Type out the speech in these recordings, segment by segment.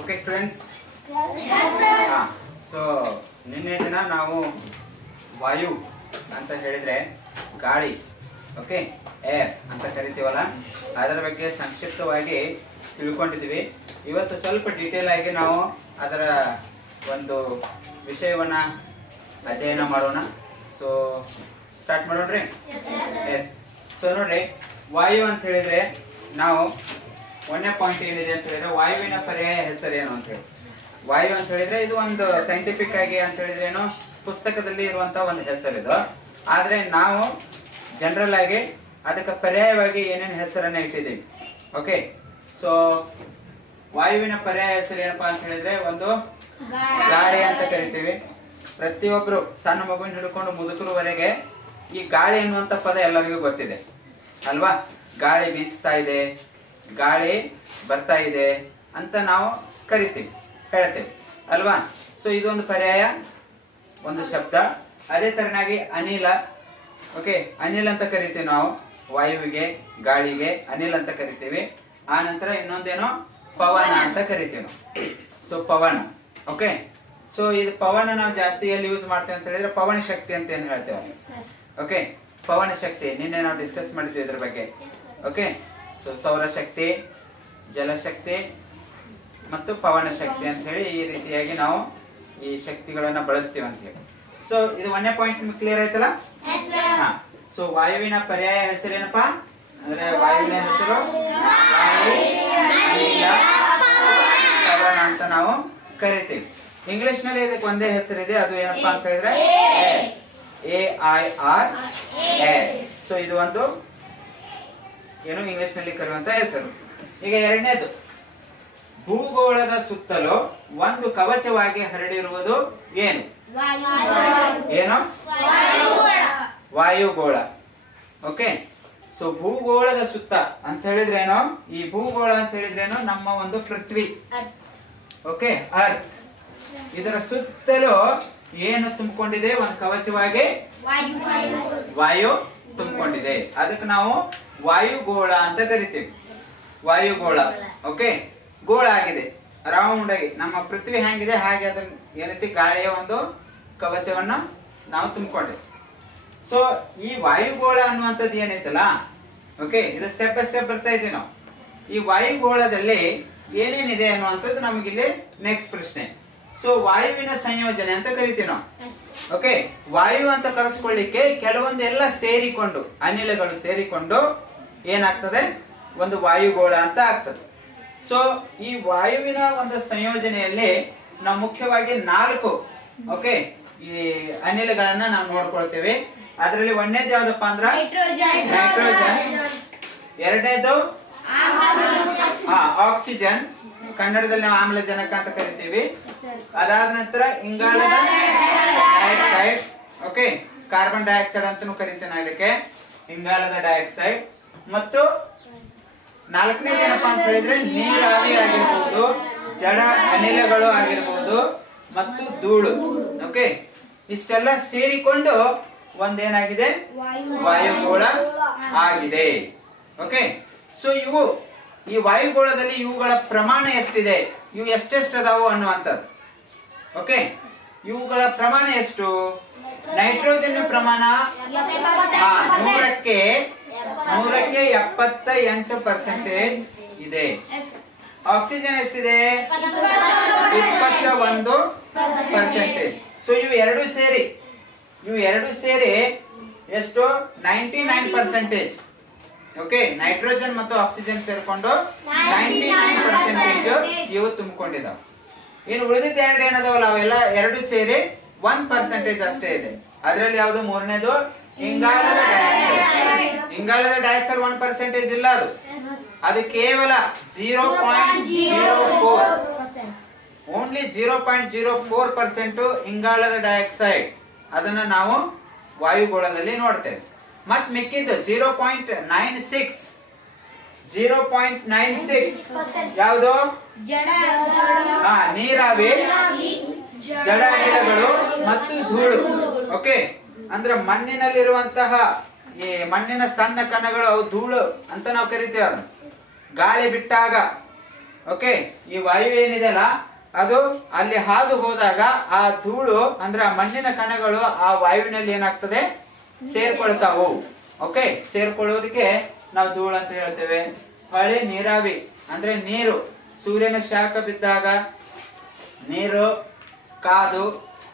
Okay students, so ನಿನ್ನೆ ದಿನ ನಾವು ವಾಯು ಅಂತ ಹೇಳಿದ್ರೆ ಗಾಳಿ, ಓಕೆ, ಏರ್ ಅಂತ ಕರಿತೀವಲ್ಲ, ಅದರ ಬಗ್ಗೆ ಸಂಕ್ಷಿಪ್ತವಾಗಿ ತಿಳ್ಕೊಂಡಿದ್ವಿ. ಇವತ್ತು ಸ್ವಲ್ಪ ಡೀಟೇಲ್ ಆಗಿ ನಾವು ಅದರ ಒಂದು ವಿಷಯವನ್ನ ಅಧ್ಯಯನ ಮಾಡೋಣ. ಸೊ ಸ್ಟಾರ್ಟ್ ಮಾಡೋಣ್ರಿ. ಎಸ್. ಸೊ ನೋಡ್ರಿ, ವಾಯು ಅಂತ ಹೇಳಿದ್ರೆ ನಾವು ಒಂದನೇ ಪಾಯಿಂಟ್ ಏನಿದೆ ಅಂತ ಹೇಳಿದ್ರೆ ವಾಯುವಿನ ಪರ್ಯಾಯ ಹೆಸರೇನು ಅಂತ ಹೇಳಿ. ವಾಯು ಅಂತ ಹೇಳಿದ್ರೆ ಇದು ಒಂದು ಸೈಂಟಿಫಿಕ್ ಆಗಿ ಅಂತ ಹೇಳಿದ್ರೆ ಏನು, ಪುಸ್ತಕದಲ್ಲಿ ಇರುವಂತ ಒಂದು ಹೆಸರು ಇದು. ಆದ್ರೆ ನಾವು ಜನರಲ್ ಆಗಿ ಅದಕ್ಕೆ ಪರ್ಯಾಯವಾಗಿ ಏನೇನು ಹೆಸರನ್ನ ಇಟ್ಟಿದ್ದೀವಿ. ಓಕೆ, ಸೊ ವಾಯುವಿನ ಪರ್ಯಾಯ ಹೆಸರು ಏನಪ್ಪಾ ಅಂತ ಹೇಳಿದ್ರೆ ಒಂದು ಗಾಳಿ ಅಂತ ಕರಿತೀವಿ. ಪ್ರತಿಯೊಬ್ರು ಸಣ್ಣ ಮಗುವಿನ ಹಿಡ್ಕೊಂಡು ಮುದುಕರವರೆಗೆ ಈ ಗಾಳಿ ಅನ್ನುವಂತ ಪದ ಎಲ್ಲರಿಗೂ ಗೊತ್ತಿದೆ ಅಲ್ವಾ. ಗಾಳಿ ಬೀಸ್ತಾ ಇದೆ, ಗಾಳಿ ಬರ್ತಾ ಇದೆ ಅಂತ ನಾವು ಕರಿತೀವಿ, ಹೇಳ್ತೇವೆ ಅಲ್ವಾ. ಸೊ ಇದೊಂದು ಪರ್ಯಾಯ ಒಂದು ಶಬ್ದ. ಅದೇ ತರನಾಗಿ ಅನಿಲ, ಓಕೆ, ಅನಿಲ್ ಅಂತ ಕರಿತೀವಿ ನಾವು ವಾಯುವಿಗೆ, ಗಾಳಿಗೆ ಅನಿಲ್ ಅಂತ ಕರಿತೀವಿ. ಆ ನಂತರ ಇನ್ನೊಂದೇನೋ ಪವನ ಅಂತ ಕರಿತೀವಿ ನಾವು. ಸೊ ಪವನ, ಓಕೆ. ಸೊ ಇದು ಪವನ ನಾವು ಜಾಸ್ತಿ ಎಲ್ಲಿ ಯೂಸ್ ಮಾಡ್ತೇವೆ ಅಂತ ಹೇಳಿದ್ರೆ ಪವನ ಶಕ್ತಿ ಅಂತ ಏನು ಹೇಳ್ತೇವೆ. ಓಕೆ, ಪವನ ಶಕ್ತಿ ನಿನ್ನೆ ನಾವು ಡಿಸ್ಕಸ್ ಮಾಡಿದ್ವಿ ಇದ್ರ ಬಗ್ಗೆ. ಓಕೆ, ಸೊ ಸೌರಶಕ್ತಿ, ಜಲಶಕ್ತಿ ಮತ್ತು ಪವನ ಶಕ್ತಿ ಅಂತ ಹೇಳಿ ಈ ರೀತಿಯಾಗಿ ನಾವು ಈ ಶಕ್ತಿಗಳನ್ನ ಬಳಸ್ತೀವಿ ಅಂತ ಹೇಳಿ. ಸೊ ಇದು ಒಂದನೇ ಪಾಯಿಂಟ್ ಕ್ಲಿಯರ್ ಆಯ್ತಲ್ಲ. ಹಾ, ಸೊ ವಾಯುವಿನ ಪರ್ಯಾಯ ಹೆಸರೇನಪ್ಪಾ ಅಂದ್ರೆ ವಾಯುವಿನ ಹೆಸರು ಗಾಳಿ, ಅನಿಲ, ಪವನ ಅಂತ ನಾವು ಕರಿತೀವಿ. ಇಂಗ್ಲಿಷ್ ನಲ್ಲಿ ಇದಕ್ಕೆ ಒಂದೇ ಹೆಸರಿದೆ, ಅದು ಏನಪ್ಪಾ ಅಂತ ಹೇಳಿದ್ರೆ AIR, ಏರ್. ಸೊ ಇದು ಒಂದು ಏನು ಇಂಗ್ಲಿಷ್ ನಲ್ಲಿ ಕರೆಯುವಂತ ಹೆಸರು. ಈಗ ಎರಡನೇದು, ಭೂಗೋಳದ ಸುತ್ತಲೂ ಒಂದು ಕವಚವಾಗಿ ಹರಡಿರುವುದು ಏನು? ಏನು? ವಾಯುಗೋಳ. ಓಕೆ, ಸೊ ಭೂಗೋಳದ ಸುತ್ತ ಅಂತ ಹೇಳಿದ್ರೇನು, ಈ ಭೂಗೋಳ ಅಂತ ಹೇಳಿದ್ರೇನು ನಮ್ಮ ಒಂದು ಪೃಥ್ವಿ, ಓಕೆ, ಅರ್ತ್. ಇದರ ಸುತ್ತಲೂ ಏನು ತುಂಬಿಕೊಂಡಿದೆ? ಒಂದು ಕವಚವಾಗಿ ವಾಯು ತುಂಬಿಕೊಂಡಿದೆ. ಅದಕ್ಕೆ ನಾವು ವಾಯುಗೋಳ ಅಂತ ಕರಿತೀವಿ. ವಾಯುಗೋಳ, ಓಕೆ, ಗೋಳ ಆಗಿದೆ, ರೌಂಡ್ ಆಗಿ ನಮ್ಮ ಪೃಥ್ವಿ ಹೆಂಗಿದೆ ಹಾಗೆ ಅದ್ರ ಏನೈತಿ ಗಾಳಿಯ ಒಂದು ಕವಚವನ್ನ ನಾವು ತುಂಬಿಕೊಂಡೆ. ಸೊ ಈ ವಾಯುಗೋಳ ಅನ್ನುವಂಥದ್ದು ಏನೈತಲ್ಲ, ಓಕೆ, ಇದು ಸ್ಟೆಪ್ ಬೈ ಸ್ಟೆಪ್ ಬರ್ತಾ ಇದ್ದೀವಿ ನಾವು. ಈ ವಾಯುಗೋಳದಲ್ಲಿ ಏನೇನಿದೆ ಅನ್ನುವಂಥದ್ದು ನಮಗಿಲ್ಲಿ ನೆಕ್ಸ್ಟ್ ಪ್ರಶ್ನೆ. ಸೊ ವಾಯುವಿನ ಸಂಯೋಜನೆ ಅಂತ ಕರಿತೀವಿ ನಾವು. ಓಕೆ, ವಾಯು ಅಂತ ಕರೆಸ್ಕೊಳ್ಳಿಕ್ಕೆ ಕೆಲವೊಂದು ಎಲ್ಲ ಸೇರಿಕೊಂಡು, ಅನಿಲಗಳು ಸೇರಿಕೊಂಡು ಏನಾಗ್ತದೆ, ಒಂದು ವಾಯುಗೋಳ ಅಂತ ಆಗ್ತದೆ. ಸೊ ಈ ವಾಯುವಿನ ಒಂದು ಸಂಯೋಜನೆಯಲ್ಲಿ ನಾವು ಮುಖ್ಯವಾಗಿ 4 ಓಕೆ ಈ ಅನಿಲಗಳನ್ನ ನಾವು ನೋಡ್ಕೊಳ್ತೇವೆ. ಅದರಲ್ಲಿ ಒಂದನೇದು ಯಾವ್ದಪ್ಪ ಅಂದ್ರ ನೈಟ್ರೋಜನ್, ಎರಡನೇದು ಆಕ್ಸಿಜನ್, ಕನ್ನಡದಲ್ಲಿ ನಾವು ಆಮ್ಲಜನಕ ಅಂತ ಕರಿತೀವಿ. ಅದಾದ ನಂತರ ಇಂಗಾಲದ ಡೈಆಕ್ಸೈಡ್, ಓಕೆ, ಕಾರ್ಬನ್ ಡೈಆಕ್ಸೈಡ್ ಅಂತಾನೂ ಕರಿತೀವಿ ನಾವು ಇದಕ್ಕೆ, ಇಂಗಾಲದ ಡೈಆಕ್ಸೈಡ್. ಮತ್ತು 4ನೇದು ಏನಪ್ಪಾ ಅಂತ ಹೇಳಿದ್ರೆ ನೀರಾವಿ ಆಗಿರ್ಬೋದು, ಜಡ ಅನಿಲಗಳು ಆಗಿರ್ಬೋದು ಮತ್ತು ಧೂಳು. ಓಕೆ, ಇಷ್ಟೆಲ್ಲ ಸೇರಿಕೊಂಡು ಒಂದೇನಾಗಿದೆ, ವಾಯುಗೋಳ ಆಗಿದೆ. ಓಕೆ, ಸೊ ಇವು ಈ ವಾಯುಗೋಳದಲ್ಲಿ ಇವುಗಳ ಪ್ರಮಾಣ ಎಷ್ಟಿದೆ, ಇವು ಎಷ್ಟೆಷ್ಟು ಅದಾವು ಅನ್ನುವಂಥದ್ದು. ಓಕೆ, ಇವುಗಳ ಪ್ರಮಾಣ ಎಷ್ಟು? ನೈಟ್ರೋಜನ್ ಪ್ರಮಾಣ 100ಕ್ಕೆ 78% ಇದೆ. ಆಕ್ಸಿಜನ್ ಎಷ್ಟಿದೆ? 21%. ಸೊ ಇವು ಎರಡು ಸೇರಿ ಎಷ್ಟು? 99%. ಓಕೆ, ನೈಟ್ರೋಜನ್ ಮತ್ತು ಆಕ್ಸಿಜನ್ ಸೇರ್ಕೊಂಡು 99% ಇವು ತುಂಬಿಕೊಂಡಿದ್ದಾವೆ. ಇನ್ನು ಉಳಿದಿದ್ದ ಎರಡು ಏನದಾವಲ್ಲ ಅವೆಲ್ಲ ಎರಡು ಸೇರಿ 1% ಅಷ್ಟೇ ಇದೆ. ಅದರಲ್ಲಿ ಯಾವುದು? 3ನೇದು ಇಂಗಾಲದ ಡೈಆಕ್ಸೈಡ್. ಇಂಗಾಲದ ಡೈಆಕ್ಸೈಡ್ 1% ಇಲ್ಲ, ಅದು ಕೇವಲ 0.04, ಓನ್ಲಿ 0.04% ಇಂಗಾಲದ ಡೈಆಕ್ಸೈಡ್. ಅದನ್ನ ನಾವು ವಾಯುಗೋಳದಲ್ಲಿ ನೋಡ್ತೇವೆ. ಮತ್ ಮಿಕ್ಕಿದ್ದು 0.96 ಯಾವುದು? ನೀರಾವಿ, ಜಡ ಅನಿಲಗಳು ಮತ್ತು ಧೂಳು. ಓಕೆ, ಅಂದ್ರೆ ಮಣ್ಣಿನಲ್ಲಿರುವಂತಹ ಈ ಮಣ್ಣಿನ ಸಣ್ಣ ಕಣಗಳು, ಅವು ಧೂಳು ಅಂತ ನಾವು ಕರಿತೇವೆ. ಗಾಳಿ ಬಿಟ್ಟಾಗ ಓಕೆ, ಈ ವಾಯು ಏನಿದೆಯಲ್ಲ ಅದು ಅಲ್ಲಿ ಹಾದು ಹೋದಾಗ ಆ ಧೂಳು ಅಂದ್ರೆ ಆ ಮಣ್ಣಿನ ಕಣಗಳು ಆ ವಾಯುವಿನಲ್ಲಿ ಏನಾಗ್ತದೆ, ಸೇರ್ಕೊಳ್ತಾವು. ಓಕೆ, ಸೇರ್ಕೊಳ್ಳೋದಕ್ಕೆ ನಾವು ಧೂಳು ಅಂತ ಹೇಳ್ತೇವೆ. ಹೊಳೆ ನೀರಾವಿ ಅಂದ್ರೆ ನೀರು, ಸೂರ್ಯನ ಶಾಖ ಬಿದ್ದಾಗ ನೀರು ಕಾದು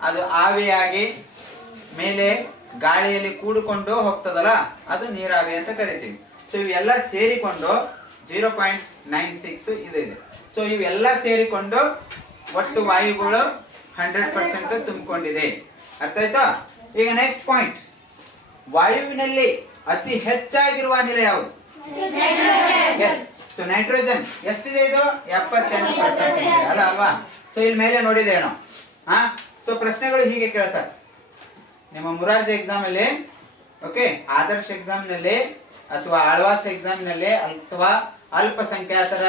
ಅದು ಆವಿಯಾಗಿ ಮೇಲೆ ಗಾಳಿಯಲ್ಲಿ ಕೂಡಿಕೊಂಡು ಹೋಗ್ತದಲ್ಲ, ಅದು ನೀರಾವಿ ಅಂತ ಕರಿತೀವಿ. ಸೊ ಇವೆಲ್ಲ ಸೇರಿಕೊಂಡು 0.96 ಇದೆ. ಸೊ ಇವೆಲ್ಲ ಸೇರಿಕೊಂಡು ಒಟ್ಟು ವಾಯುಗಳು 100% ತುಂಬಿಕೊಂಡಿದೆ. ಅರ್ಥ ಆಯ್ತಾ? ಈಗ ನೆಕ್ಸ್ಟ್ ಪಾಯಿಂಟ್, ವಾಯುವಿನಲ್ಲಿ ಅತಿ ಹೆಚ್ಚಾಗಿರುವ ಅನಿಲ ಯಾವುದು? ಎಸ್. ಸೊ ನೈಟ್ರೋಜನ್ ಎಷ್ಟಿದೆ? ಇದು 78% ಅಲ್ಲ ಅಲ್ವಾ? ಸೊ ಇಲ್ಲಿ ಮೇಲೆ ನೋಡಿದೇನೋ. ಸೊ ಪ್ರಶ್ನೆಗಳು ಹೀಗೆ ಕೇಳ್ತಾರೆ ನಿಮ್ಮ ಮುರಾರ್ಜಿ ಎಕ್ಸಾಮ್ ಅಲ್ಲಿ, ಓಕೆ, ಆದರ್ಶ ಎಕ್ಸಾಮ್ ನಲ್ಲಿ ಅಥವಾ ಆಳ್ವಾಸ್ ಎಕ್ಸಾಮ್ ನಲ್ಲಿ ಅಥವಾ ಅಲ್ಪಸಂಖ್ಯಾತರ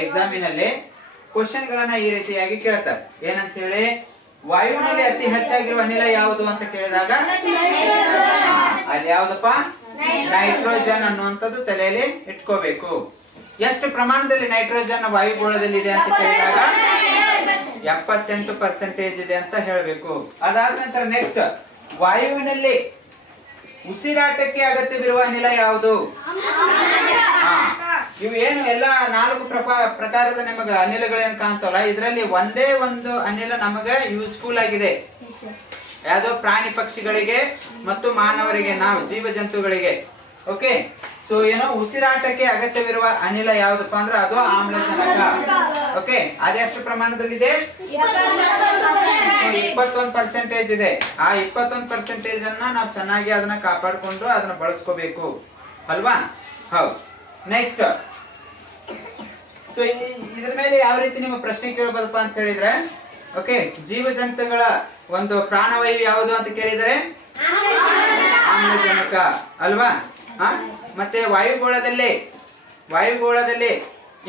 ಎಕ್ಸಾಮಿನಲ್ಲಿ ಕ್ವಶನ್ ಗಳನ್ನ ಈ ರೀತಿಯಾಗಿ ಕೇಳ್ತಾರೆ. ಏನಂತ ಹೇಳಿ, ವಾಯುವಿನಲ್ಲಿ ಅತಿ ಹೆಚ್ಚಾಗಿರುವ ಅನಿಲ ಯಾವುದು ಅಂತ ಕೇಳಿದಾಗ ಅಲ್ಲಿ ಯಾವ್ದಪ್ಪ? ನೈಟ್ರೋಜನ್ ಅನ್ನುವಂಥದ್ದು ತಲೆಯಲ್ಲಿ ಇಟ್ಕೋಬೇಕು. ಎಷ್ಟು ಪ್ರಮಾಣದಲ್ಲಿ ನೈಟ್ರೋಜನ್ ವಾಯುಗೋಳದಲ್ಲಿ ಇದೆ ಅಂತ ಕೇಳಿದಾಗ 78% ಇದೆ ಅಂತ ಹೇಳಬೇಕು. ಅದಾದ ನಂತರ ನೆಕ್ಸ್ಟ್, ವಾಯುವಿನಲ್ಲಿ ಉಸಿರಾಟಕ್ಕೆ ಅಗತ್ಯವಿರುವ ಅನಿಲ ಯಾವುದು? ಇವು ಏನು ಎಲ್ಲ 4 ಪ್ರಕಾರದ ನಿಮಗೆ ಅನಿಲಗಳೇನು ಕಾಣ್ತವಲ್ಲ, ಇದರಲ್ಲಿ ಒಂದೇ ಒಂದು ಅನಿಲ ನಮಗೆ ಯೂಸ್ಫುಲ್ ಆಗಿದೆ. ಯಾವುದೋ ಪ್ರಾಣಿ ಪಕ್ಷಿಗಳಿಗೆ ಮತ್ತು ಮಾನವರಿಗೆ, ನಾವು ಜೀವ ಜಂತುಗಳಿಗೆ. ಓಕೆ, ಸೊ ಏನೋ ಉಸಿರಾಟಕ್ಕೆ ಅಗತ್ಯವಿರುವ ಅನಿಲ ಯಾವ್ದಪ್ಪ ಅಂದ್ರೆ ಅದು ಆಮ್ಲಜನಕ. ಓಕೆ, ಅದೆಷ್ಟು ಪ್ರಮಾಣದಲ್ಲಿದೆ? 21% ಇದೆ. ಆ 21% ಅನ್ನ ನಾವು ಚೆನ್ನಾಗಿ ಅದನ್ನ ಕಾಪಾಡಿಕೊಂಡು ಅದನ್ನ ಬಳಸ್ಕೋಬೇಕು ಅಲ್ವಾ? ಹೌದು. ನೆಕ್ಸ್ಟ್, ಸೊ ಇದ್ರ ಮೇಲೆ ಯಾವ ರೀತಿ ನಿಮ್ಮ ಪ್ರಶ್ನೆ ಕೇಳಬಹುದಪ್ಪ ಅಂತ ಹೇಳಿದ್ರೆ, ಓಕೆ, ಜೀವ ಜಂತುಗಳ ಒಂದು ಪ್ರಾಣವಾಯು ಯಾವುದು ಅಂತ ಕೇಳಿದರೆ ಆಮ್ಲಜನಕ ಅಲ್ವಾ? ಮತ್ತೆ ವಾಯುಗೋಳದಲ್ಲಿ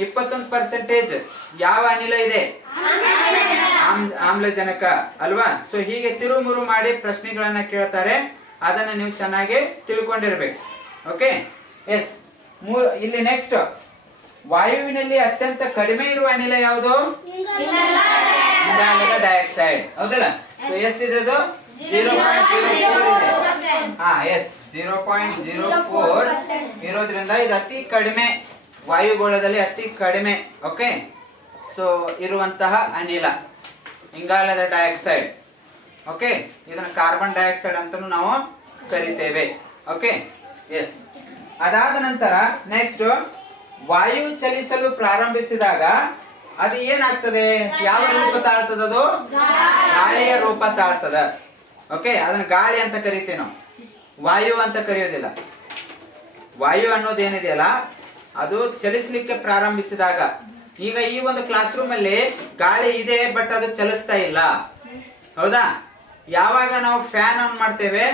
21% ಯಾವ ಅನಿಲ ಇದೆ? ಆಮ್ಲಜನಕ ಅಲ್ವಾ? ಸೊ ಹೀಗೆ ತಿರುಮುರು ಮಾಡಿ ಪ್ರಶ್ನೆಗಳನ್ನ ಕೇಳ್ತಾರೆ, ಅದನ್ನ ನೀವು ಚೆನ್ನಾಗಿ ತಿಳ್ಕೊಂಡಿರ್ಬೇಕು. Okay, yes. ಇಲ್ಲಿ ನೆಕ್ಸ್ಟ್, ವಾಯುವಿನಲ್ಲಿ ಅತ್ಯಂತ ಕಡಿಮೆ ಇರುವ ಅನಿಲ ಯಾವುದು? ಇಂಗಾಲದ ಡೈಆಕ್ಸೈಡ್. ಹೌದಲ್ಲ? ಸೊ ಎಷ್ಟಿದೆ ಅದು? 0.04 ಇದೆ. ಎಸ್, 0.04 ಇರೋದ್ರಿಂದ ಇದು ಅತಿ ಕಡಿಮೆ, ವಾಯುಗೋಳದಲ್ಲಿ ಅತಿ ಕಡಿಮೆ. ಓಕೆ, ಸೊ ಇರುವಂತಹ ಅನಿಲ ಇಂಗಾಲದ ಡೈಆಕ್ಸೈಡ್. ಓಕೆ, ಇದನ್ನ ಕಾರ್ಬನ್ ಡೈಆಕ್ಸೈಡ್ ಅಂತಾನು ನಾವು ಕರಿತೇವೆ. Okay, yes. ಅದಾದ ನಂತರ ನೆಕ್ಸ್ಟ್, ವಾಯು ಚಲಿಸಲು ಪ್ರಾರಂಭಿಸಿದಾಗ ಅದು ಏನಾಗ್ತದೆ? ಯಾವ ರೂಪ ತಾಳ್ತದ? ಅದು ಗಾಳಿಯ ರೂಪ ತಾಳ್ತದ. ಓಕೆ, ಅದನ್ನ ಗಾಳಿ ಅಂತ ಕರಿತೇವೆ ನಾವು, ವಾಯು ಅಂತ ಕರೆಯೋದಿಲ್ಲ. ವಾಯು ಅನ್ನೋದೇನಿದೆಯಲ್ಲ ಅದು ಚಲಿಸಲಿಕ್ಕೆ ಪ್ರಾರಂಭಿಸಿದಾಗ, ಈಗ ಈ ಒಂದು ಕ್ಲಾಸ್ ರೂಮ್ ಅಲ್ಲಿ ಗಾಳಿ ಇದೆ ಬಟ್ ಅದು ಚಲಿಸ್ತಾ ಇಲ್ಲ, ಹೌದಾ? ಯಾವಾಗ ನಾವು ಫ್ಯಾನ್ ಆನ್ ಮಾಡ್ತೇವೆ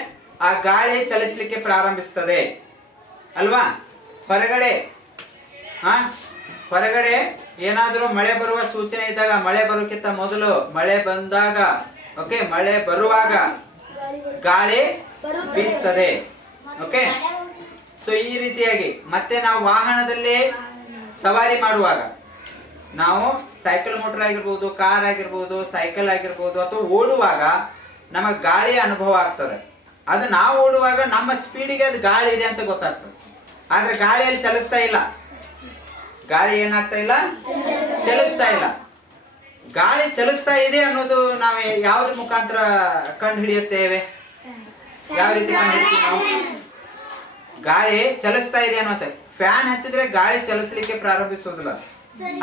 ಆ ಗಾಳಿ ಚಲಿಸಲಿಕ್ಕೆ ಪ್ರಾರಂಭಿಸ್ತದೆ ಅಲ್ವಾ? ಹೊರಗಡೆ ಏನಾದ್ರೂ ಮಳೆ ಬರುವ ಸೂಚನೆ ಇದ್ದಾಗ, ಮಳೆ ಬರೋಕ್ಕಿಂತ ಮೊದಲು, ಮಳೆ ಬಂದಾಗ, ಓಕೆ, ಮಳೆ ಬರುವಾಗ ಗಾಳಿ ಬೀಸ್ತದೆ. ಓಕೆ, ಸೊ ಈ ರೀತಿಯಾಗಿ ಮತ್ತೆ ನಾವು ವಾಹನದಲ್ಲಿ ಸವಾರಿ ಮಾಡುವಾಗ, ನಾವು ಸೈಕಲ್ ಮೋಟರ್ ಆಗಿರ್ಬೋದು, ಕಾರ್ ಆಗಿರ್ಬೋದು, ಸೈಕಲ್ ಆಗಿರ್ಬೋದು, ಅಥವಾ ಓಡುವಾಗ ನಮಗೆ ಗಾಳಿಯ ಅನುಭವ ಆಗ್ತದೆ. ಅದು ನಾವು ಓಡುವಾಗ ನಮ್ಮ ಸ್ಪೀಡಿಗೆ ಅದು ಗಾಳಿ ಇದೆ ಅಂತ ಗೊತ್ತಾಗ್ತದೆ. ಆದ್ರೆ ಗಾಳಿಯಲ್ಲಿ ಚಲಿಸ್ತಾ ಇಲ್ಲ. ಗಾಳಿ ಏನಾಗ್ತಾ ಇಲ್ಲ? ಚಲಿಸ್ತಾ ಇಲ್ಲ. ಗಾಳಿ ಚಲಿಸ್ತಾ ಇದೆ ಅನ್ನೋದು ನಾವು ಯಾವ್ದ್ರ ಮುಖಾಂತರ ಕಂಡು ಹಿಡಿಯುತ್ತೇವೆ? ಯಾವ ರೀತಿ ಕಂಡು ಹಿಡಿತೀವಿ ನಾವು? ಗಾಳಿ ಚಲಿಸ್ತಾ ಇದೆ ಅನ್ನೋತೆ. ಫ್ಯಾನ್ ಹಚ್ಚಿದ್ರೆ ಗಾಳಿ ಚಲಿಸ್ಲಿಕ್ಕೆ ಪ್ರಾರಂಭಿಸೋದಿಲ್ಲ,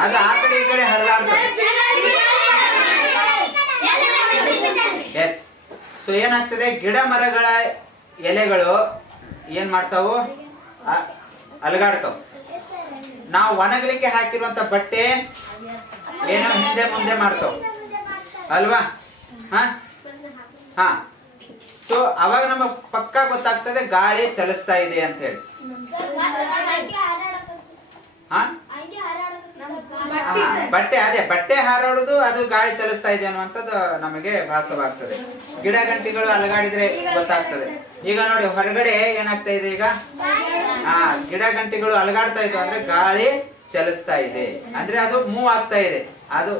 ಅದು ಆ ಕಡೆ ಈ ಕಡೆ ಹರಿದಾಡ್ತದೆ. ಎಸ್. ಸೊ ಏನಾಗ್ತದೆ? ಗಿಡ ಮರಗಳ ಎಲೆಗಳು ಏನ್ ಮಾಡ್ತಾವು? ಅಲಗಾಡ್ತಾವ. ನಾವು ಒಣಗಲಿಕ್ಕೆ ಹಾಕಿರುವಂತ ಬಟ್ಟೆ ಏನೋ ಹಿಂದೆ ಮುಂದೆ ಮಾಡ್ತಾವ ಅಲ್ವಾ? ಸೊ ಅವಾಗ ನಮಗೆ ಪಕ್ಕಾ ಗೊತ್ತಾಗ್ತದೆ ಗಾಳಿ ಚಲಿಸ್ತಾ ಇದೆ ಅಂತ ಹೇಳಿ. ಬಟ್ಟೆ ಹಾರಾಡುದು ಅದು ಗಾಳಿ ಚಲಿಸ್ತಾ ಇದೆ ಅನ್ನುವಂಥದ್ದು ನಮಗೆ ಭಾಸವಾಗ್ತದೆ. ಗಿಡ ಗಂಟಿಗಳು ಅಲಗಾಡಿದ್ರೆ ಗೊತ್ತಾಗ್ತದೆ. ಈಗ ನೋಡಿ, ಹೊರಗಡೆ ಏನಾಗ್ತಾ ಇದೆ? ಈಗ ಗಿಡ ಗಂಟಿಗಳು ಅಲಗಾಡ್ತಾ ಇದ್ವು ಅಂದ್ರೆ ಗಾಳಿ ಚಲಿಸ್ತಾ ಇದೆ ಅಂದ್ರೆ ಅದು ಮೂವ್ ಆಗ್ತಾ ಇದೆ, ಅದು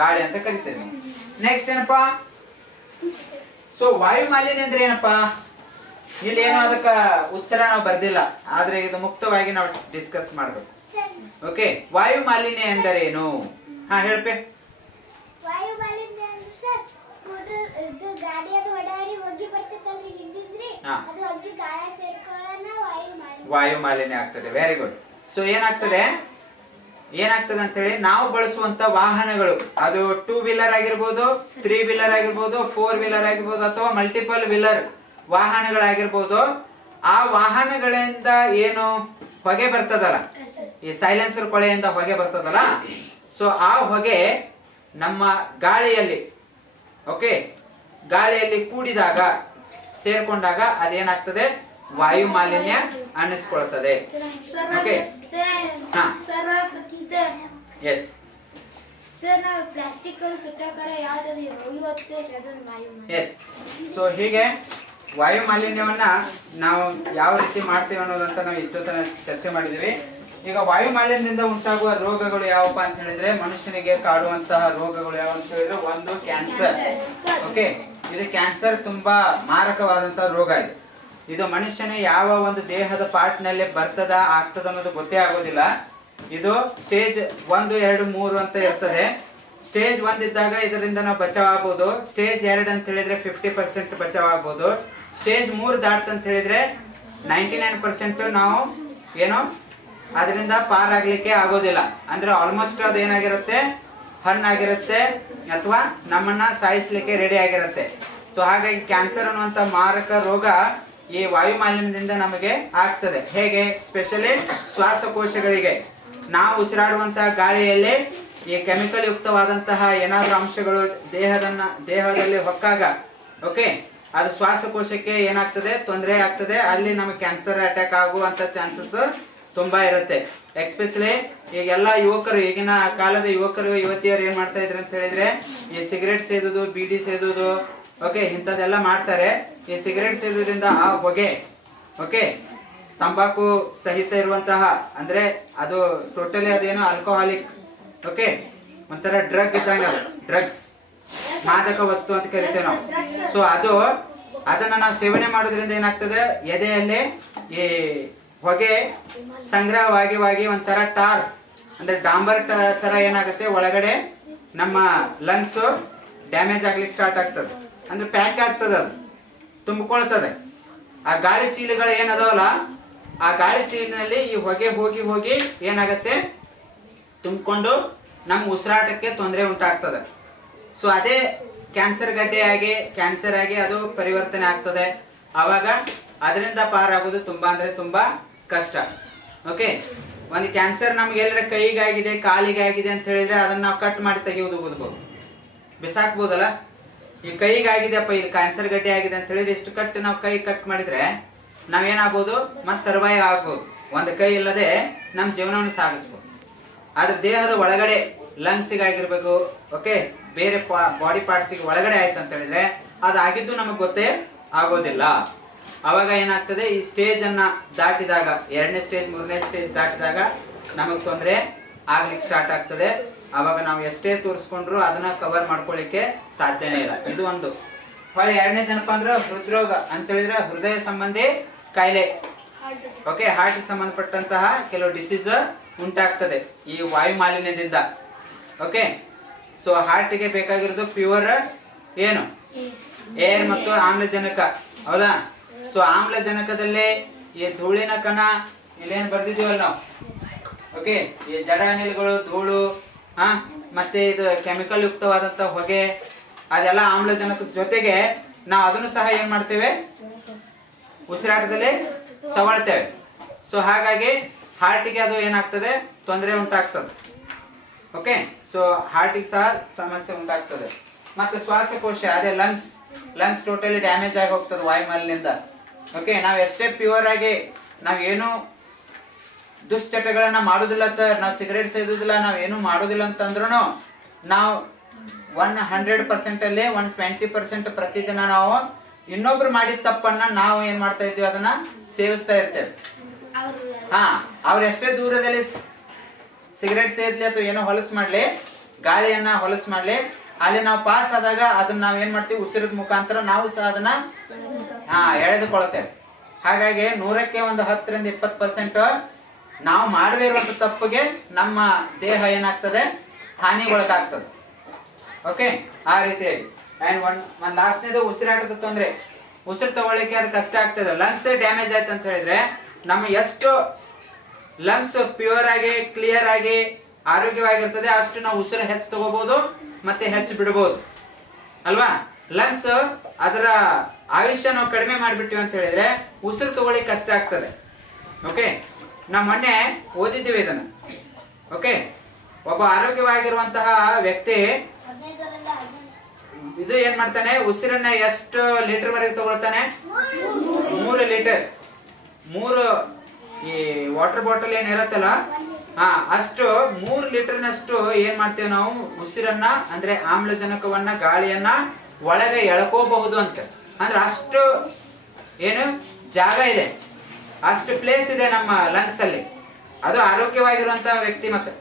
ಗಾಳಿ ಅಂತ ಕರಿತೇವೆ. ನೆಕ್ಸ್ಟ್ ಏನಪ್ಪಾ, ಸೊ ವಾಯು ಮಾಲಿನ್ಯ ಅಂದ್ರೆ ಏನಪ್ಪಾ, ಇಲ್ಲಿ ಏನೋ ಅದಕ್ಕ ಉತ್ತರ ನಾವು ಬರ್ದಿಲ್ಲ, ಆದ್ರೆ ಇದು ಮುಕ್ತವಾಗಿ ನಾವು ಡಿಸ್ಕಸ್ ಮಾಡ್ಬೇಕು. ಓಕೆ, ವಾಯು ಮಾಲಿನ್ಯ ಎಂದರೇನು? ಹಾ ಹೇಳ್ಪೆ. ವಾಯು ಮಾಲಿನ್ಯ ಅಂದ್ರೆ ಸರ್ ಸ್ಕೂಟರ್ ಇದು ಗಾಡಿ ಅದು ಹೊಡಾರಿ ಹೋಗಿ ಬರ್ತೈತಲ್ರಿ ಹಿಂದಿದ್ರಿ, ಅದು ಹೋಗಿ ಗಾಳಿ ಸೇರ್ಕೊಳ್ಳೋಣ ವಾಯು ಮಾಲಿನ್ಯ ಆಗ್ತದೆ. Very good. ಸೊ ಏನಾಗ್ತದೆ ಅಂತ ಹೇಳಿ, ನಾವು ಬಳಸುವಂತ ವಾಹನಗಳು, ಅದು 2 ವೀಲರ್ ಆಗಿರ್ಬೋದು, 3 ವೀಲರ್ ಆಗಿರ್ಬೋದು, 4 ವೀಲರ್ ಆಗಿರ್ಬೋದು, ಅಥವಾ ಮಲ್ಟಿಪಲ್ ವೀಲರ್ ವಾಹನಗಳಾಗಿರ್ಬೋದು, ಆ ವಾಹನಗಳಿಂದ ಏನು ಹೊಗೆ ಬರ್ತದಲ್ಲ, ಈ ಸೈಲೆನ್ಸರ್ ಕೊಳೆಯಿಂದ ಹೊಗೆ ಬರ್ತದಲ್ಲ, ಸೊ ಆ ಹೊಗೆ ನಮ್ಮ ಗಾಳಿಯಲ್ಲಿ, ಓಕೆ, ಗಾಳಿಯಲ್ಲಿ ಕೂಡಿದಾಗ ಸೇರ್ಕೊಂಡಾಗ ಅದೇನಾಗ್ತದೆ, ವಾಯು ಮಾಲಿನ್ಯ ಅನ್ನಿಸ್ಕೊಳ್ತದೆ. ಓಕೆ, ಹಾ, ಎಸ್ ಸರ್, ನಾವು ಪ್ಲಾಸ್ಟಿಕ್ ಸುಟ್ಟಾಕಾರ ಯಾವ್ದು ಹೋಗಿ ಹೋಗ್ತದೆ ಅದೊಂದು ವಾಯು ಮಾಲಿನ್ಯ. ಎಸ್. ಸೊ ಹೀಗೆ ವಾಯು ಮಾಲಿನ್ಯವನ್ನ ನಾವು ಯಾವ ರೀತಿ ಮಾಡ್ತೇವೆ ಅನ್ನೋದಂತ ನಾವು ಇಷ್ಟೊತ್ತನ ಚರ್ಚೆ ಮಾಡಿದೀವಿ. ಈಗ ವಾಯು ಮಾಲಿನ್ಯದಿಂದ ಉಂಟಾಗುವ ರೋಗಗಳು ಯಾವಪ್ಪ ಅಂತ ಹೇಳಿದ್ರೆ, ಮನುಷ್ಯನಿಗೆ ಕಾಡುವಂತಹ ರೋಗಗಳು ಯಾವ ಅಂತ ಹೇಳಿದ್ರೆ, ಒಂದು ಕ್ಯಾನ್ಸರ್. ಓಕೆ, ಇದು ಕ್ಯಾನ್ಸರ್ ತುಂಬಾ ಮಾರಕವಾದಂತಹ ರೋಗ ಇದೆ. ಇದು ಮನುಷ್ಯನ ಯಾವ ಒಂದು ದೇಹದ ಪಾರ್ಟ್ ನಲ್ಲಿ ಬರ್ತದ ಆಗ್ತದ ಅನ್ನೋದು ಗೊತ್ತೇ ಆಗೋದಿಲ್ಲ. ಇದು ಸ್ಟೇಜ್ 1, 2, 3 ಅಂತ ಇರ್ತದೆ. ಸ್ಟೇಜ್ 1 ಇದ್ದಾಗ ಇದರಿಂದ ನಾವು ಬಚಾವ್ ಆಗ್ಬೋದು. ಸ್ಟೇಜ್ 2 ಅಂತ ಹೇಳಿದ್ರೆ 50% ಬಚಾವ್ ಆಗ್ಬೋದು. ಸ್ಟೇಜ್ 3 ದಾಟ್ತಂತ ಹೇಳಿದ್ರೆ 99% ನಾವು ಏನು ಅದರಿಂದ ಪಾರಾಗ್ಲಿಕ್ಕೆ ಆಗೋದಿಲ್ಲ. ಅಂದ್ರೆ ಆಲ್ಮೋಸ್ಟ್ ಅದು ಏನಾಗಿರುತ್ತೆ, ಹಣ್ಣಾಗಿರುತ್ತೆ ಅಥವಾ ನಮ್ಮನ್ನ ಸಾಯಿಸ್ಲಿಕ್ಕೆ ರೆಡಿ ಆಗಿರುತ್ತೆ. ಸೊ ಹಾಗಾಗಿ ಕ್ಯಾನ್ಸರ್ ಅನ್ನುವಂತ ಮಾರಕ ರೋಗ ಈ ವಾಯು ಮಾಲಿನ್ಯದಿಂದ ನಮಗೆ ಆಗ್ತದೆ. ಹೇಗೆ? ಸ್ಪೆಷಲಿ ಶ್ವಾಸಕೋಶಗಳಿಗೆ, ನಾವು ಉಸಿರಾಡುವಂತಹ ಗಾಳಿಯಲ್ಲಿ ಈ ಕೆಮಿಕಲ್ ಯುಕ್ತವಾದಂತಹ ಏನಾದ್ರೂ ಅಂಶಗಳು ದೇಹದಲ್ಲಿ ಹೊಕ್ಕಾಗ, ಓಕೆ, ಅದು ಶ್ವಾಸಕೋಶಕ್ಕೆ ಏನಾಗ್ತದೆ, ತೊಂದರೆ ಆಗ್ತದೆ. ಅಲ್ಲಿ ನಮಗೆ ಕ್ಯಾನ್ಸರ್ ಅಟ್ಯಾಕ್ ಆಗುವಂತ ಚಾನ್ಸಸ್ ತುಂಬಾ ಇರುತ್ತೆ. ಎಕ್ಸ್ಪೆಷಲಿ ಈಗೆಲ್ಲ ಯುವಕರು, ಈಗಿನ ಕಾಲದ ಯುವಕರು ಯುವತಿಯರು ಏನ್ ಮಾಡ್ತಾ ಇದ್ರು ಅಂತ ಹೇಳಿದ್ರೆ, ಈ ಸಿಗರೇಟ್ ಸೇದುದು, ಬೀಡಿ ಸೇದುದು, ಓಕೆ, ಇಂಥದ್ದೆಲ್ಲ ಮಾಡ್ತಾರೆ. ಈ ಸಿಗರೇಟ್ ಸೇದುವುದರಿಂದ ಆ ಹೊಗೆ, ಓಕೆ, ತಂಬಾಕು ಸಹಿತ ಇರುವಂತಹ, ಅಂದ್ರೆ ಅದು ಟೋಟಲಿ ಅದೇನು ಆಲ್ಕೋಹಾಲಿಕ್, ಓಕೆ, ಒಂಥರ ಡ್ರಗ್ ಇದ್ದಂಗ, ಡ್ರಗ್ಸ್, ಮಾದಕ ವಸ್ತು ಅಂತ ಕರಿತೇವೆ ನಾವು. ಸೊ ಅದನ್ನ ನಾವು ಸೇವನೆ ಮಾಡೋದ್ರಿಂದ ಏನಾಗ್ತದೆ, ಎದೆಯಲ್ಲಿ ಈ ಹೊಗೆ ಸಂಗ್ರಹವಾಗಿ ಒಂಥರ ಟಾರ್ ಅಂದ್ರೆ ಡಾಂಬರ್ ತರ ಏನಾಗುತ್ತೆ, ಒಳಗಡೆ ನಮ್ಮ ಲಂಗ್ಸ್ ಡ್ಯಾಮೇಜ್ ಆಗ್ಲಿಕ್ಕೆ ಸ್ಟಾರ್ಟ್ ಆಗ್ತದೆ. ಅಂದ್ರೆ ಪ್ಯಾಕ್ ಆಗ್ತದೆ, ಅದು ತುಂಬಿಕೊಳ್ತದೆ. ಆ ಗಾಳಿ ಚೀಲಗಳು ಏನದಾವಲ್ಲ, ಆ ಗಾಳಿ ಚೀಲಿನಲ್ಲಿ ಈ ಹೊಗೆ ಹೋಗಿ ಏನಾಗತ್ತೆ, ತುಂಬಿಕೊಂಡು ನಮ್ಮ ಉಸಿರಾಟಕ್ಕೆ ತೊಂದರೆ ಉಂಟಾಗ್ತದೆ. ಸೊ ಅದೇ ಕ್ಯಾನ್ಸರ್ ಕ್ಯಾನ್ಸರ್ ಆಗಿ ಅದು ಪರಿವರ್ತನೆ ಆಗ್ತದೆ. ಆವಾಗ ಅದರಿಂದ ಪಾರಾಗೋದು ತುಂಬಾ ಅಂದ್ರೆ ತುಂಬಾ ಕಷ್ಟ. ಓಕೆ, ಒಂದು ಕ್ಯಾನ್ಸರ್ ನಮ್ಗೆ ಎಲ್ಲರ ಕೈಗಾಗಿದೆ, ಕಾಲಿಗಾಗಿದೆ ಅಂತ ಹೇಳಿದ್ರೆ ಅದನ್ನ ನಾವು ಕಟ್ ಮಾಡಿ ತೆಗೆಯುವುದು, ಬಿಸಾಕ್ಬೋದಲ್ಲ. ಈ ಕೈಗಾಗಿದೆಪ್ಪ, ಇಲ್ಲಿ ಕ್ಯಾನ್ಸರ್ ಗಡ್ಡೆ ಆಗಿದೆ ಅಂತ ಹೇಳಿದ್ರೆ ಇಷ್ಟು ನಾವು ಕೈ ಕಟ್ ಮಾಡಿದ್ರೆ ನಾವೇನಾಗ್ಬೋದು, ಮತ್ತೆ ಸರ್ವೈವ್ ಆಗ್ಬೋದು. ಒಂದು ಕೈ ಇಲ್ಲದೆ ನಮ್ಮ ಜೀವನವನ್ನು ಸಾಗಿಸ್ಬೋದು. ಆದ್ರೆ ದೇಹದ ಒಳಗಡೆ ಲಂಗ್ಸಿಗಾಗಿರ್ಬೇಕು, ಓಕೆ, ಬೇರೆ ಬಾಡಿ ಪಾರ್ಟ್ಸಿಗೆ ಒಳಗಡೆ ಆಯ್ತು ಅಂತ ಹೇಳಿದ್ರೆ ಅದಾಗಿದ್ದು ನಮಗೆ ಗೊತ್ತೇ ಆಗೋದಿಲ್ಲ. ಅವಾಗ ಏನಾಗ್ತದೆ, ಈ ಸ್ಟೇಜ್ ಅನ್ನ ದಾಟಿದಾಗ, 2ನೇ ಸ್ಟೇಜ್ 3ನೇ ಸ್ಟೇಜ್ ದಾಟಿದಾಗ ನಮಗೆ ತೊಂದರೆ ಆಗ್ಲಿಕ್ಕೆ ಸ್ಟಾರ್ಟ್ ಆಗ್ತದೆ. ಅವಾಗ ನಾವು ಎಷ್ಟೇ ತೋರಿಸ್ಕೊಂಡ್ರು ಅದನ್ನ ಕವರ್ ಮಾಡ್ಕೊಳ್ಳಿಕ್ಕೆ ಸಾಧ್ಯನೇ ಇಲ್ಲ. ಇದು ಒಂದು. ಹೊಳೆ 2ನೇದೇನಪ್ಪ ಅಂದ್ರೆ ಹೃದ್ರೋಗ ಅಂತ ಹೇಳಿದ್ರೆ ಹೃದಯ ಸಂಬಂಧಿ ಕಾಯಿಲೆ, ಓಕೆ, ಹಾರ್ಟ್ ಸಂಬಂಧಪಟ್ಟಂತಹ ಕೆಲವು ಡಿಸೀಸ್ ಉಂಟಾಗ್ತದೆ ಈ ವಾಯು ಮಾಲಿನ್ಯದಿಂದ. ಓಕೆ, ಸೊ ಹಾರ್ಟ್ಗೆ ಬೇಕಾಗಿರೋದು ಪ್ಯೂರ್ ಏನು, ಏರ್ ಮತ್ತು ಆಮ್ಲಜನಕ, ಹೌದಾ? ಸೊ ಆಮ್ಲಜನಕದಲ್ಲಿ ಈ ಧೂಳಿನ ಕಣ, ಇಲ್ಲೇನು ಬರ್ದಿದೀವಲ್ಲ ನಾವು, ಓಕೆ, ಈ ಜಡ ಅನಿಲಗಳು, ಧೂಳು, ಮತ್ತೆ ಇದು ಕೆಮಿಕಲ್ ಯುಕ್ತವಾದಂತ ಹೊಗೆ, ಅದೆಲ್ಲ ಆಮ್ಲಜನಕದ ಜೊತೆಗೆ ನಾವು ಅದನ್ನು ಸಹ ಏನ್ ಮಾಡ್ತೇವೆ, ಉಸಿರಾಟದಲ್ಲಿ ತಗೊಳ್ತೇವೆ. ಸೊ ಹಾಗಾಗಿ ಹಾರ್ಟಿಗೆ ಅದು ಏನಾಗ್ತದೆ, ತೊಂದರೆ ಉಂಟಾಗ್ತದೆ. ಓಕೆ, ಸೊ ಹಾರ್ಟಿಗೆ ಸಹ ಸಮಸ್ಯೆ ಉಂಟಾಗ್ತದೆ. ಮತ್ತೆ ಶ್ವಾಸಕೋಶ, ಅದೇ ಲಂಗ್ಸ್ ಟೋಟಲಿ ಡ್ಯಾಮೇಜ್ ಆಗಿ ಹೋಗ್ತದೆ ವಾಯು ಮಾಲಿನ್ಯದಿಂದ. ಓಕೆ, ನಾವು ಎಷ್ಟೇ ಪ್ಯೂರ್ ಆಗಿ ನಾವೇನು ದುಶ್ಚಟಗಳನ್ನ ಮಾಡುದಿಲ್ಲ ಸರ್, ನಾವು ಸಿಗರೇಟ್ ಸೇದುದಿಲ್ಲ, ನಾವೇನು ಮಾಡುದಿಲ್ಲ ಅಂತಂದ್ರೂ ನಾವು 100% ಅಲ್ಲಿ 120% ಪ್ರತಿದಿನ ನಾವು ಇನ್ನೊಬ್ರು ಮಾಡಿದ ತಪ್ಪನ್ನ ನಾವು ಏನ್ ಮಾಡ್ತಾ ಇದ್ವಿ, ಅದನ್ನ ಸೇವಿಸ್ತಾ ಇರ್ತೇವೆ. ಅವ್ರು ಎಷ್ಟೇ ದೂರದಲ್ಲಿ ಸಿಗರೇಟ್ ಸೇದ್ಲಿ ಅಥವಾ ಏನೋ ಹೊಲಸು ಮಾಡ್ಲಿ, ಗಾಳಿಯನ್ನ ಹೊಲಸು ಮಾಡ್ಲಿ, ಅಲ್ಲಿ ನಾವು ಪಾಸ್ ಆದಾಗ ಅದನ್ನ ನಾವ್ ಏನ್ ಮಾಡ್ತೀವಿ, ಉಸಿರದ ಮುಖಾಂತರ ನಾವು ಸಹ ಅದನ್ನ ಎಳೆದುಕೊಳ್ತೇವೆ. ಹಾಗಾಗಿ 100ಕ್ಕೆ ಒಂದು 10ರಿಂದ 20% ನಾವು ಮಾಡದೇ ಇರುವಂತ ತಪ್ಪಿಗೆ ನಮ್ಮ ದೇಹ ಏನಾಗ್ತದೆ, ಹಾನಿಗೊಳಗಾಗ್ತದೆ. ಓಕೆ, ಆ ರೀತಿಯಾಗಿ. ಅಂಡ್ ಒಂದ್ ಲಾಸ್ಟ್ನೇದು ಉಸಿರಾಟದ ತೊಂದ್ರೆ. ಉಸಿರು ತಗೊಳ್ಳಿಕ್ಕೆ ಅದು ಕಷ್ಟ ಆಗ್ತದೆ. ಲಂಗ್ಸ್ ಡ್ಯಾಮೇಜ್ ಆಯ್ತು ಅಂತ ಹೇಳಿದ್ರೆ ನಮ್ಮ ಎಷ್ಟು ಲಂಗ್ಸ್ ಪ್ಯೂರ್ ಆಗಿ ಕ್ಲಿಯರ್ ಆಗಿ ಆರೋಗ್ಯವಾಗಿರ್ತದೆ ಅಷ್ಟು ನಾವು ಉಸಿರು ಹೆಚ್ಚು ತಗೋಬಹುದು ಮತ್ತೆ ಹೆಚ್ಚು ಬಿಡಬಹುದು ಅಲ್ವಾ. ಲಂಗ್ಸ್ ಅದರ ಆಯುಷ್ಯ ನಾವು ಕಡಿಮೆ ಮಾಡಿಬಿಟ್ಟಿವಿ ಅಂತ ಹೇಳಿದ್ರೆ ಉಸಿರು ತಗೊಳ್ಳಿ ಕಷ್ಟ ಆಗ್ತದೆ. ಓಕೆ, ನಾವು ಮೊನ್ನೆ ಓದಿದ್ದೀವಿ ಇದನ್ನು. ಓಕೆ, ಒಬ್ಬ ಆರೋಗ್ಯವಾಗಿರುವಂತಹ ವ್ಯಕ್ತಿ ಇದು ಏನ್ ಮಾಡ್ತಾನೆ, ಉಸಿರನ್ನ ಎಷ್ಟು ಲೀಟರ್ ವರೆಗೆ ತಗೊಳ್ತಾನೆ, 3 ಲೀಟರ್. 3 ಈ ವಾಟರ್ ಬಾಟಲ್ ಏನಿರತ್ತಲ್ಲ ಅಷ್ಟು 3 ಲೀಟರ್ನಷ್ಟು ಏನ್ ಮಾಡ್ತೇವೆ ನಾವು, ಉಸಿರನ್ನ ಅಂದ್ರೆ ಆಮ್ಲಜನಕವನ್ನ ಗಾಳಿಯನ್ನ ಒಳಗೆ ಎಳ್ಕೋಬಹುದು ಅಂತ. ಅಂದ್ರೆ ಅಷ್ಟು ಏನು ಜಾಗ ಇದೆ, ಅಷ್ಟು ಪ್ಲೇಸ್ ಇದೆ ನಮ್ಮ ಲಂಗ್ಸ್ ಅಲ್ಲಿ. ಅದು ಆರೋಗ್ಯವಾಗಿರುವಂತಹ ವ್ಯಕ್ತಿ. ಮತ್ತೆ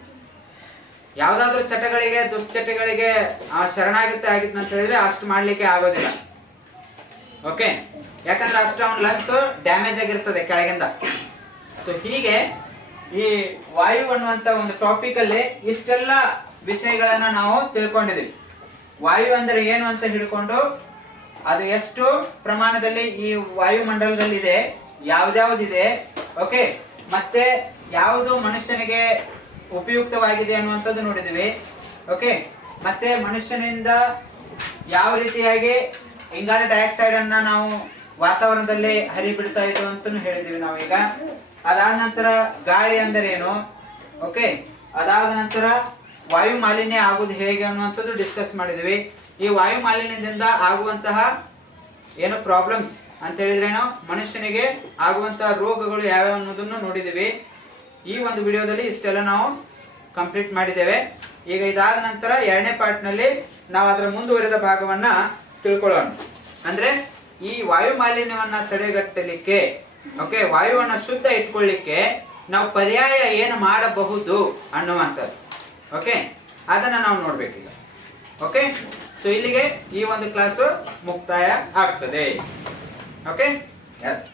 ಯಾವ್ದಾದ್ರು ಚಟಗಳಿಗೆ ದುಶ್ಚಟಗಳಿಗೆ ಶರಣಾಗತಿ ಆಗಿತ್ತು ಅಂತ ಹೇಳಿದ್ರೆ ಅಷ್ಟು ಮಾಡ್ಲಿಕ್ಕೆ ಆಗೋದಿಲ್ಲ. ಓಕೆ, ಯಾಕಂದ್ರೆ ಅಷ್ಟು ಅವನ ಲಂಗ್ಸ್ ಡ್ಯಾಮೇಜ್ ಆಗಿರ್ತದೆ ಕೆಳಗಿಂದ. ಸೊ ಹೀಗೆ ಈ ವಾಯು ಅನ್ನುವಂತ ಒಂದು ಟಾಪಿಕ್ ಅಲ್ಲಿ ಇಷ್ಟೆಲ್ಲ ವಿಷಯಗಳನ್ನ ನಾವು ತಿಳ್ಕೊಂಡಿದ್ದೀವಿ. ವಾಯು ಅಂದ್ರೆ ಏನು ಅಂತ ಹಿಡ್ಕೊಂಡು ಅದು ಎಷ್ಟು ಪ್ರಮಾಣದಲ್ಲಿ ಈ ವಾಯುಮಂಡಲದಲ್ಲಿ ಇದೆ, ಯಾವ್ದ್ಯಾವ್ದಿದೆ, ಓಕೆ, ಮತ್ತೆ ಯಾವುದು ಮನುಷ್ಯನಿಗೆ ಉಪಯುಕ್ತವಾಗಿದೆ ಅನ್ನುವಂಥದ್ದು ನೋಡಿದೀವಿ. ಓಕೆ, ಮತ್ತೆ ಮನುಷ್ಯನಿಂದ ಯಾವ ರೀತಿಯಾಗಿ ಇಂಗಾಲ ಡೈಆಕ್ಸೈಡ್ ಅನ್ನ ನಾವು ವಾತಾವರಣದಲ್ಲಿ ಹರಿಬಿಡ್ತಾ ಇದ್ದು ಅಂತ ಹೇಳಿದೀವಿ ನಾವೀಗ. ಅದಾದ ನಂತರ ಗಾಳಿ ಅಂದರೆ ಏನು, ಓಕೆ, ಅದಾದ ನಂತರ ವಾಯು ಮಾಲಿನ್ಯ ಆಗುವುದು ಹೇಗೆ ಅನ್ನುವಂಥದ್ದು ಡಿಸ್ಕಸ್ ಮಾಡಿದ್ವಿ. ಈ ವಾಯು ಮಾಲಿನ್ಯದಿಂದ ಆಗುವಂತಹ ಏನು ಪ್ರಾಬ್ಲಮ್ಸ್ ಅಂತ ಹೇಳಿದ್ರೇನು, ಮನುಷ್ಯನಿಗೆ ಆಗುವಂತಹ ರೋಗಗಳು ಯಾವ್ಯಾವ ಅನ್ನೋದನ್ನು ನೋಡಿದೀವಿ. ಈ ಒಂದು ವಿಡಿಯೋದಲ್ಲಿ ಇಷ್ಟೆಲ್ಲ ನಾವು ಕಂಪ್ಲೀಟ್ ಮಾಡಿದ್ದೇವೆ. ಈಗ ಇದಾದ ನಂತರ 2ನೇ ಪಾರ್ಟ್ ನಲ್ಲಿ ನಾವು ಅದರ ಮುಂದುವರೆದ ಭಾಗವನ್ನ ತಿಳ್ಕೊಳ್ಳೋಣ. ಅಂದ್ರೆ ಈ ವಾಯು ಮಾಲಿನ್ಯವನ್ನ ತಡೆಗಟ್ಟಲಿಕ್ಕೆ, ಓಕೆ, ವಾಯುವನ್ನ ಶುದ್ಧ ಇಟ್ಕೊಳ್ಳಿಕ್ಕೆ ನಾವು ಪರ್ಯಾಯ ಏನು ಮಾಡಬಹುದು ಅನ್ನುವಂಥದ್ದು. ಓಕೆ, ಅದನ್ನ ನಾವು ನೋಡ್ಬೇಕೀಗ. ಓಕೆ, ಸೊ ಇಲ್ಲಿಗೆ ಈ ಒಂದು ಕ್ಲಾಸು ಮುಕ್ತಾಯ ಆಗ್ತದೆ. Okay, S.